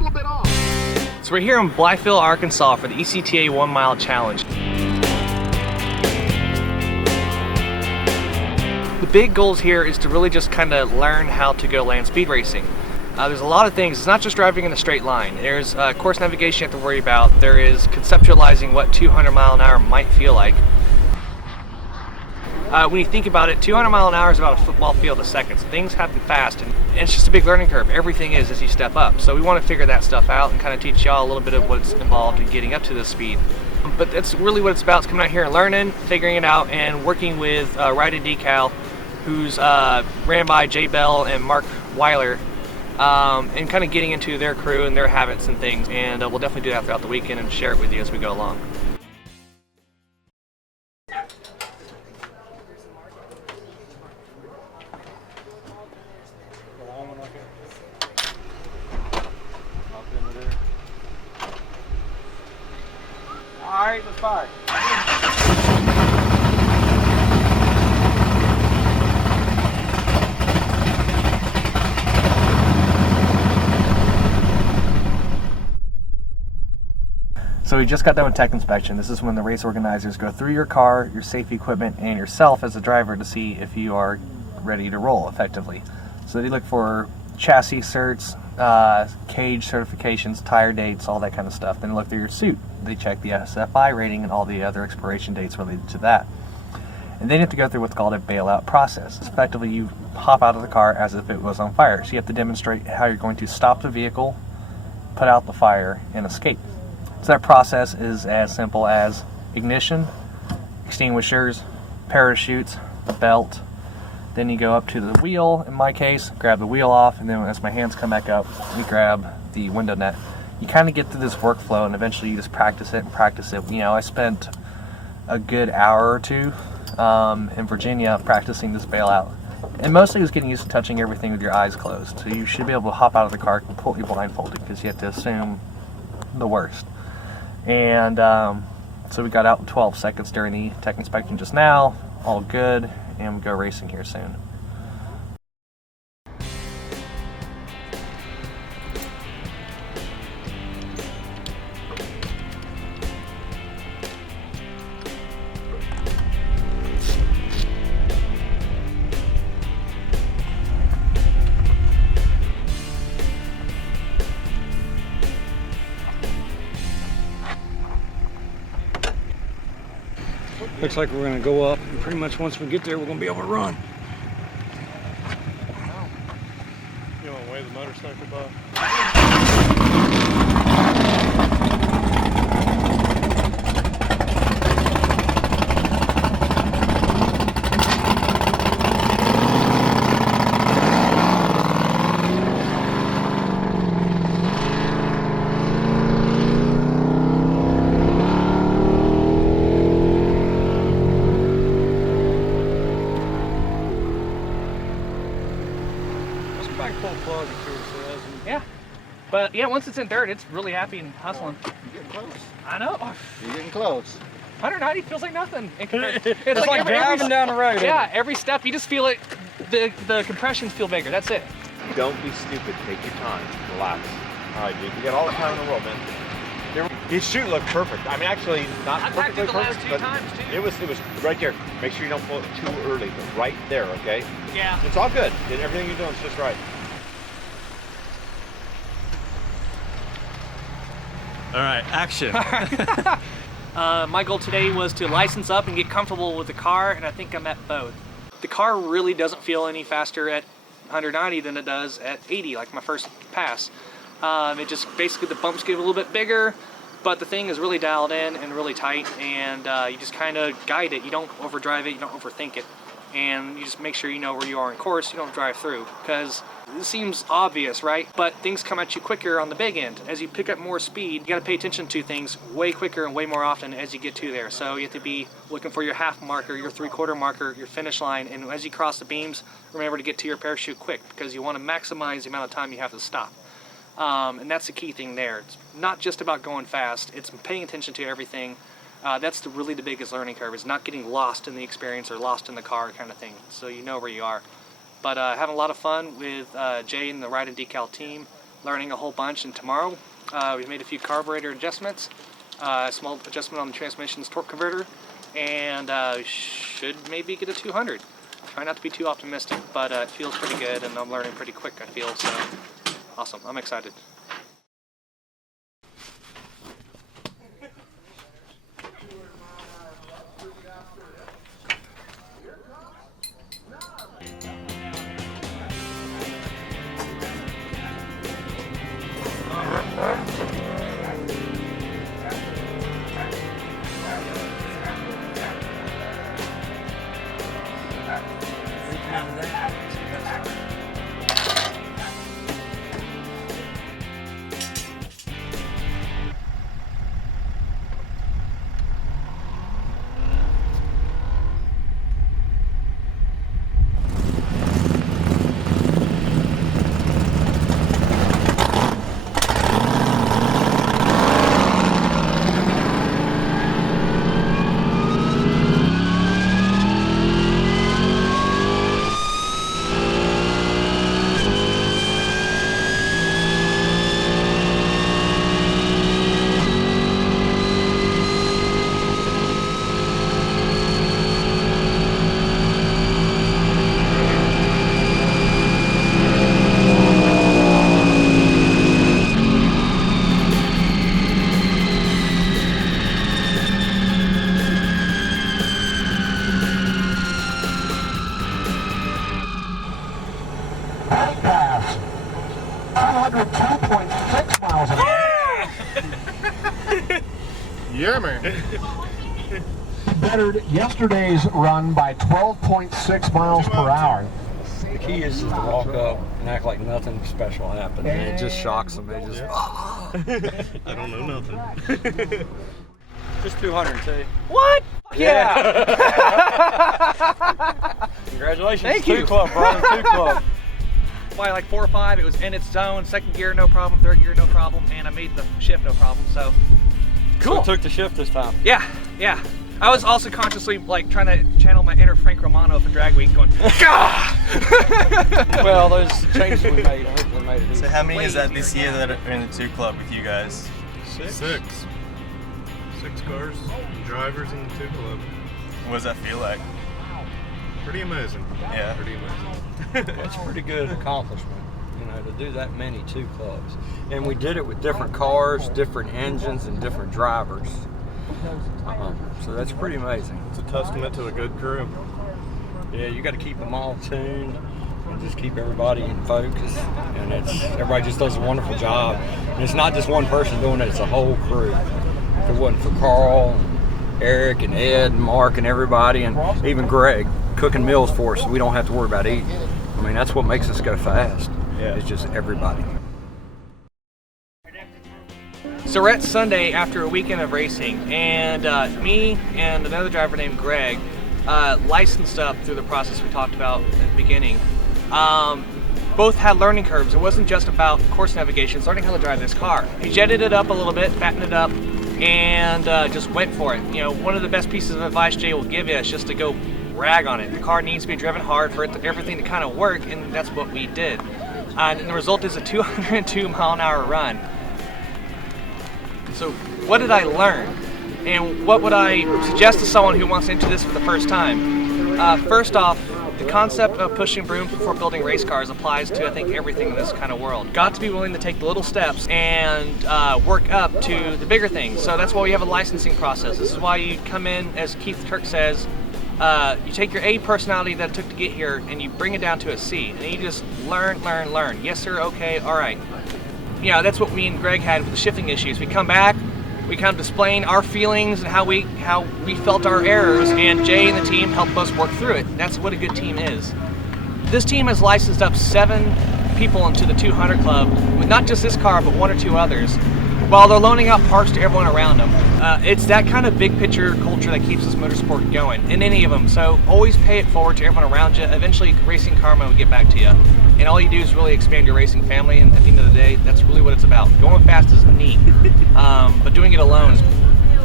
little bit off. So we're here in Blytheville, Arkansas for the ECTA 1 Mile Challenge. The big goals here is to really just kind of learn how to go land speed racing. There's a lot of things. It's not just driving in a straight line. There's course navigation you have to worry about. There is conceptualizing what 200 mile an hour might feel like. When you think about it, 200 mile an hour is about a football field a second. So things happen fast, and it's just a big learning curve. Everything is as you step up. So we want to figure that stuff out and kind of teach y'all a little bit of what's involved in getting up to this speed. But that's really what it's about. It's coming out here and learning, figuring it out, and working with At The ECTA, who's ran by Jay Bell and Mark Weiler, and kind of getting into their crew and their habits and things. And we'll definitely do that throughout the weekend and share it with you as we go along. All right, let's fire. So we just got done with tech inspection. This is when the race organizers go through your car, your safety equipment, and yourself as a driver to see if you are ready to roll effectively. So they look for chassis certs, cage certifications, tire dates, all that kind of stuff. Then they look through your suit. They check the SFI rating and all the other expiration dates related to that. And then you have to go through what's called a bailout process. Effectively, you hop out of the car as if it was on fire. So you have to demonstrate how you're going to stop the vehicle, put out the fire, and escape. So that process is as simple as ignition, extinguishers, parachutes, belt. Then you go up to the wheel, in my case, grab the wheel off, and then as my hands come back up, you grab the window net. You kind of get through this workflow, and eventually you just practice it and practice it. You know, I spent a good hour or two in Virginia practicing this bailout. And mostly it was getting used to touching everything with your eyes closed. So you should be able to hop out of the car completely blindfolded because you have to assume the worst. And so we got out in 12 seconds during the tech inspection just now. All good, and we go racing here soon. Looks like we're going to go up, and pretty much once we get there, we're going to be able to run. You want to weigh the motorcycle, Bob? Full plug, it sure says. Yeah. But yeah, once it's in third, it's really happy and hustling. You're getting close. I know. You're getting close. 190 feels like nothing. It's like driving down the road. Yeah, every step you just feel it. The compressions feel bigger. That's it. Don't be stupid. Take your time. Relax. All right, dude. You got all the time in the world, man. His shoot looked perfect. I mean, actually, not I've perfectly the last perfect, two but times too. it was right there. Make sure you don't pull it too early, but right there, okay? Yeah. It's all good. Everything you're doing is just right. All right, action. My goal today was to license up and get comfortable with the car, and I think I'm at both. The car really doesn't feel any faster at 190 than it does at 80, like my first pass. It just basically the bumps get a little bit bigger, but the thing is really dialed in and really tight, and you just kind of guide it. You don't overdrive it, you don't overthink it, and you just make sure you know where you are in course. You don't drive through, because it seems obvious, right? But things come at you quicker on the big end. As you pick up more speed, you got to pay attention to things way quicker and way more often as you get to there. So you have to be looking for your half marker, your 3/4 marker, your finish line, and as you cross the beams, remember to get to your parachute quick, because you want to maximize the amount of time you have to stop. And that's the key thing there. It's not just about going fast, it's paying attention to everything. That's really the biggest learning curve, is not getting lost in the experience or lost in the car kind of thing, so you know where you are. But having a lot of fun with Jay and the Ride and Decal team. learning a whole bunch, and tomorrow we made a few carburetor adjustments, a small adjustment on the transmission's torque converter, and should maybe get a 200. Try not to be too optimistic, but it feels pretty good, and I'm learning pretty quick, I feel, so awesome. I'm excited. Pass. 202.6 miles an hour. Yeah, man. Bettered yesterday's run by 12.6 miles per hour. The key is just to walk up and act like nothing special happened, and it just shocks them. They just, I don't know nothing. just 202. What? Yeah! Congratulations. Thank Two you. club, brother. Two club. By like 4 or 5, it was in its zone. Second gear, no problem. Third gear, no problem. And I made the shift, no problem. So, cool. So it took the shift this time. Yeah, yeah. I was also consciously like trying to channel my inner Frank Romano for drag week, going, Gah! Well, those changes we made, I think we made it easy. So how many is that this year that are in the 2 club with you guys? Six cars and drivers in the 2 club. What does that feel like? Pretty amazing. Yeah. Pretty amazing. It's a pretty good accomplishment, you know, to do that many 2 clubs. And we did it with different cars, different engines, and different drivers. So that's pretty amazing. It's a testament to a good crew. Yeah, you got to keep them all tuned and just keep everybody in focus. And everybody just does a wonderful job. And it's not just one person doing it; it's a whole crew. If it wasn't for Carl, and Eric, and Ed, and Mark, and everybody, and even Greg cooking meals for us, so we don't have to worry about eating. I mean, that's what makes us go fast. Yeah. It's just everybody. So we're at Sunday after a weekend of racing, and me and another driver named Greg licensed up through the process we talked about at the beginning. Both had learning curves. It wasn't just about course navigation, it's learning how to drive this car. We jetted it up a little bit, fattened it up, and just went for it. You know, one of the best pieces of advice Jay will give you is just to go rag on it. The car needs to be driven hard for everything to kind of work, and that's what we did. And the result is a 202 mile an hour run. So what did I learn? And what would I suggest to someone who wants to enter this for the first time? First off, the concept of pushing brooms before building race cars applies to, I think, everything in this kind of world. Got to be willing to take the little steps and work up to the bigger things. So that's why we have a licensing process. This is why you come in, as Keith Turk says, you take your A personality that it took to get here and you bring it down to a C. And you just learn. Yes, sir, okay, all right. You know, that's what me and Greg had with the shifting issues. We come back, we kind of displaying our feelings and how we felt our errors, and Jay and the team helped us work through it. That's what a good team is. This team has licensed up 7 people into the 200 club with not just this car, but 1 or 2 others, while they're loaning out parts to everyone around them. It's that kind of big picture culture that keeps this motorsport going in any of them. So always pay it forward to everyone around you. Eventually, racing karma will get back to you. And all you do is really expand your racing family, and at the end of the day, that's really what it's about. Going fast is neat, but doing it alone is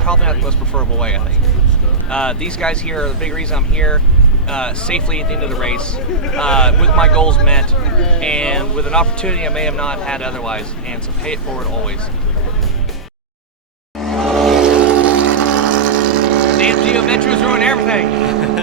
probably not the most preferable way, I think. These guys here are the big reason I'm here, safely at the end of the race, with my goals met, and with an opportunity I may have not had otherwise, and so pay it forward always. Damn Geo Metro's ruining everything.